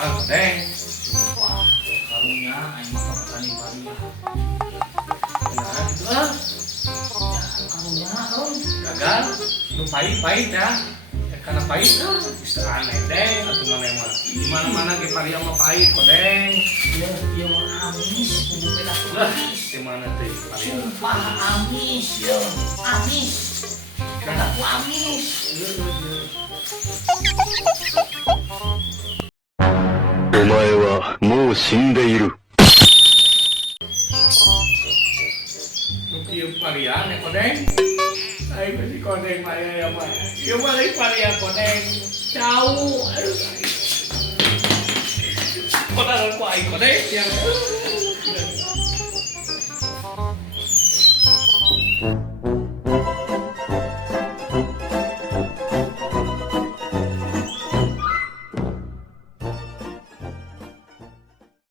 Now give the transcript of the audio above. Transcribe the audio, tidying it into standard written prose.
Deng. Wah, karunya aing mah kabakani paria. Nah, gitu ah. Ya, karunya Gagal. Nu pahit ya. Karena pahit bisa aneh deng atau mana mah. Di mana-mana ge paria mah pahit kok deng. Ieu mah amis, kudu beda Lah, amis. di mana teh paria? Sumpah amis, yo. Amis. Aku amis. お前はもう死んでいる。Kieu paria ne kodeng. Ai masih kodeng maya ya mah. Kieu balik paria kodeng. Jauh. Aduh. Kodang ku ai kodeng yang